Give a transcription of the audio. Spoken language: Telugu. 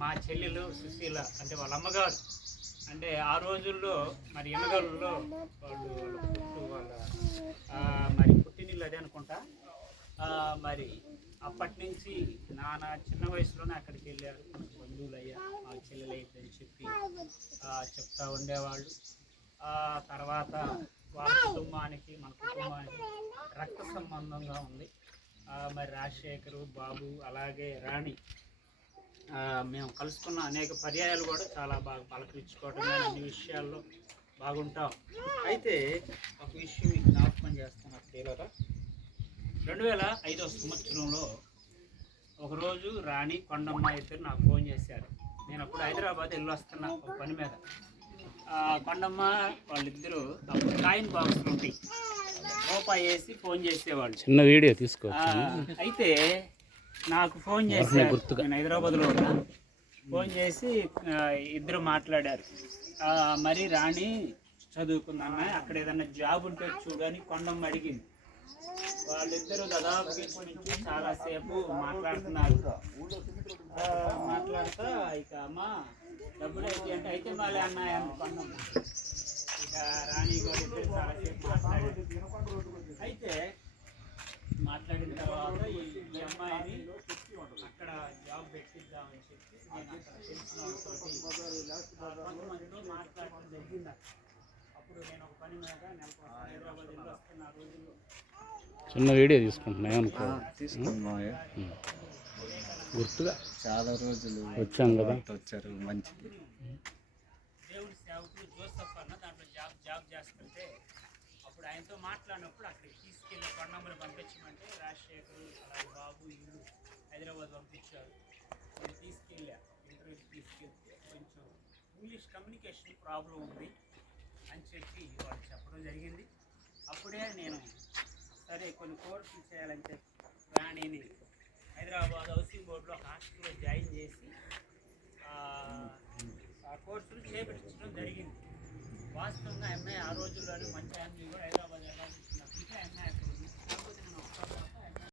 మా చెల్లెలు సుశీల అంటే వాళ్ళ అమ్మగారు అంటే ఆ రోజుల్లో మరి ఎనగల్లో వాళ్ళు వాళ్ళ మరి పుట్టినిల్లు అదే అనుకుంటా. మరి అప్పటి నుంచి నాన్న చిన్న వయసులోనే అక్కడికి వెళ్ళారు. మనకు బంధువులు అయ్యా మా చెల్లెలు అయిద్దని చెప్పి చెప్తా ఉండేవాళ్ళు. తర్వాత వాళ్ళ కుటుంబానికి మన కుటుంబానికి రక్త సంబంధంగా ఉంది. మరి రాజశేఖరు, బాబు అలాగే రాణి మేము కలుసుకున్న అనేక పర్యాయాలు కూడా చాలా బాగా పలకరించుకోవడం కానీ అన్ని విషయాల్లో బాగుంటాం. అయితే ఒక విషయం మీకు జ్ఞాపకం చేస్తున్నారు తేలరా. 2005 సంవత్సరంలో ఒకరోజు రాణి, కొండమ్మ ఇద్దరు నాకు ఫోన్ చేశారు. నేను అప్పుడు హైదరాబాద్ వెళ్ళి వస్తున్నా ఒక పని మీద. కొండమ్మ వాళ్ళిద్దరూ అప్పుడు కాయిన్ బాక్స్లు ఉంటాయి, రూపాయి వేసి ఫోన్ చేసేవాళ్ళు. చిన్న వీడియో తీసుకో. అయితే నాకు ఫోన్ చేశారు, నేను హైదరాబాద్లో ఉన్నా. ఫోన్ చేసి ఇద్దరు మాట్లాడారు. మరి రాణి చదువుకున్నాను, అక్కడ ఏదన్నా జాబ్ ఉంటే చూడని కొండమ్మ అడిగింది. వాళ్ళిద్దరూ దాదాపు ఇప్పటి నుంచి చాలాసేపు మాట్లాడుతున్నారు. మాట్లాడుతా ఇక అమ్మ డబ్బులు అయితే అంటే అయితే మళ్ళీ అన్నాయి కొండమ్మ. ఇక రాణి గారు ఇద్దరు చాలాసేపు మాట్లాడారు. అయితే మాట్లాడిన తర్వాత ఈ అమ్మాయిని అక్కడ జాబ్ పెట్టిద్దామని చెప్పి నేను అక్కడ తెలిసిన కొంతమందితో మాట్లాడటం జరిగింది. అప్పుడు నేను ఒక పని మీద హైదరాబాద్ వెళ్ళి వస్తున్న రోజుల్లో చిన్న వీడియో తీసుకుంటున్నా తీసుకున్నాయా గుర్తుగా చాలా రోజులు వచ్చాం కదా. వచ్చారు మంచిది. దేవుడి సేవకులు జోసఫ్ అన్న దాంట్లో జాబ్ చేస్తుంటే అప్పుడు ఆయనతో మాట్లాడినప్పుడు అక్కడికి తీసుకెళ్ళి కొండమ్మని పంపించమంటే రాజశేఖరు అలాగే బాబు ఇల్లు హైదరాబాద్ పంపించారు. నేను తీసుకెళ్ళా, ఇంటర్వ్యూకి తీసుకెళ్తే కొంచెం ఇంగ్లీష్ కమ్యూనికేషన్ ప్రాబ్లం ఉంది అని చెప్పి వాళ్ళు చెప్పడం జరిగింది. అప్పుడే నేను సరే కొన్ని కోర్సులు చేయాలని చెప్పి రాణిని హైదరాబాద్ హౌసింగ్ బోర్డులో ఒక హాస్టల్లో జాయిన్ చేసి ఆ కోర్సులు చేపించడం జరిగింది. వాస్తవంగా ఎంఏ ఆ రోజుల్లోనే మంచి ఎంఏ కూడా